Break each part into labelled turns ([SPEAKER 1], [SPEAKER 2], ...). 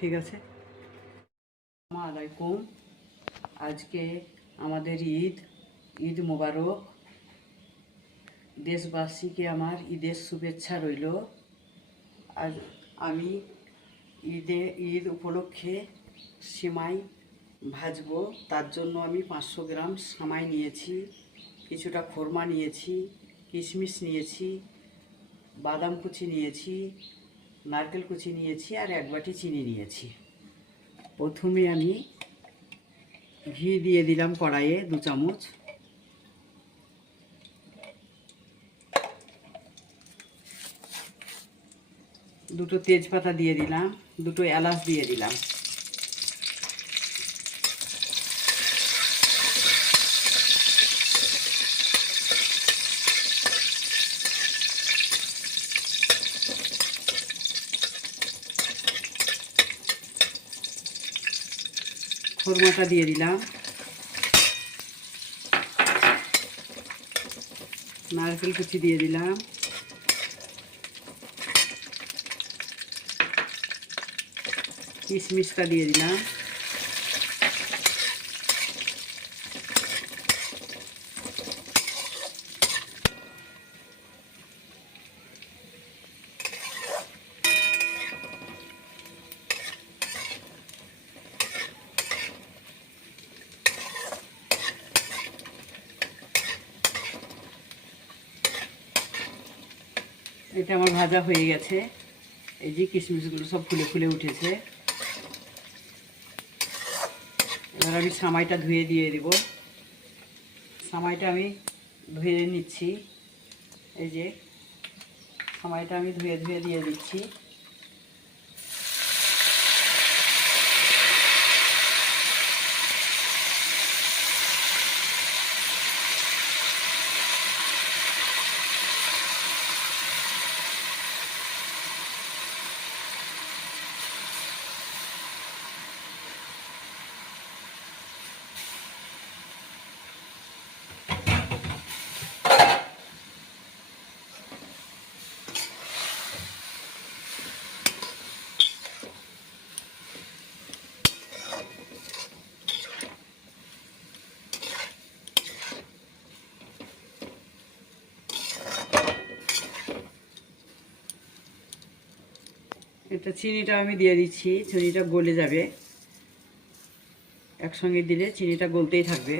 [SPEAKER 1] ঠিক আছে? আলাইকুম। আজকে আমাদের ঈদ ঈদ মোবারক। দেশবাসীকে আমার ঈদের শুভেচ্ছা রইল। আজ আমি ঈদে, ঈদ উপলক্ষে সিমাই ভাজবো। তার জন্য আমি পাঁচশো গ্রাম সামাই নিয়েছি, কিছুটা খোরমা নিয়েছি, কিশমিশ নিয়েছি, বাদাম কুচি নিয়েছি নারকেল কুচি নিয়েছি আর এক বাটি চিনি নিয়েছি। প্রথমে আমি ঘি দিয়ে দিলাম কড়াইয়ে দু চামচ। দুটো তেজপাতা দিয়ে দিলাম, দুটো এলাচ দিয়ে দিলাম। খোরমাটা দিয়ে দিলাম। নারকেল কুচি দিয়ে দিলাম। কিশমিশটা দিয়ে দিলাম। এটা আমার ভাজা হয়ে গেছে। এই যে কিশমিশগুলো সব ফুলে ফুলে উঠেছে। এবার আমি সামাইটা ধুয়ে দিয়ে দিব। সামাইটা আমি ধুয়ে নিচ্ছি। এই যে সামাইটা আমি ধুয়ে ধুয়ে দিয়ে দিচ্ছি। এটা চিনিটা আমি দিয়ে দিচ্ছি, চিনিটা গলে যাবে। একসঙ্গে দিলে চিনিটা গলতেই থাকবে।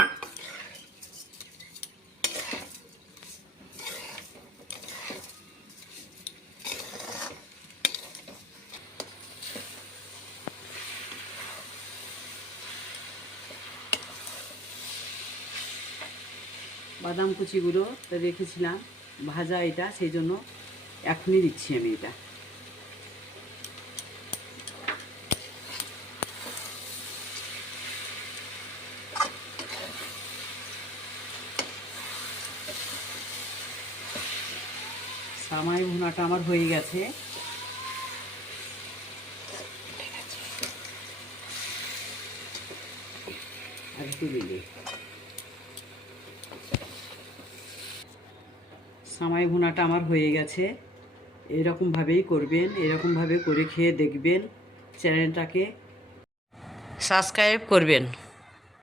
[SPEAKER 1] বাদাম কুচিগুলো রেখেছিলাম, ভাজা এটা, সেই জন্য এখনই দিচ্ছি আমি এটা। সামাই ভুনাটা আমার হয়ে গেছে। আর একটু সামাই ভুনাটা আমার হয়ে গেছে। এরকমভাবেই করবেন এরকমভাবে করে খেয়ে দেখবেন চ্যানেলটাকে। সাবস্ক্রাইব করবেন।